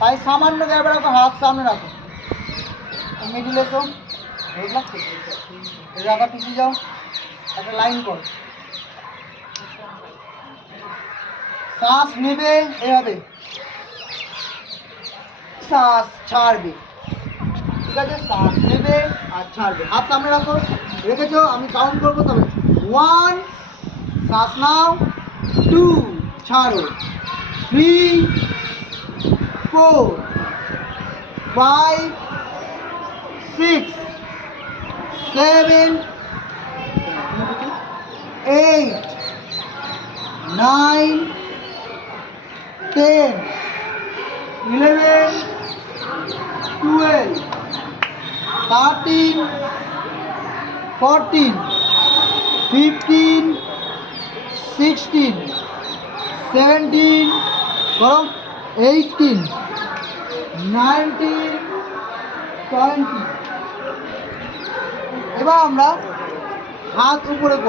তাই সামান্য গ্যাপ রাখো, হাত সামনে রাখো, মিডিলে তো রোদ লাগছে, রাখা পিছিয়ে যাও, একটা লাইন করো, শ্বাস নেবে এভাবে, শ্বাস ছাড়বে, ঠিক আছে? শ্বাস নেবে আর ছাড়বে, হাত সামনে রাখো, রেখেছো, আমি কাউন্ট করবো, তবে 1 শ্বাস নাও, 2 ছাড়ো, 3 4 5 6 7 8 9 10 11 12 13 14 15 16 17 করো, 18 19 20। এবার আমরা হাত উপরে করব।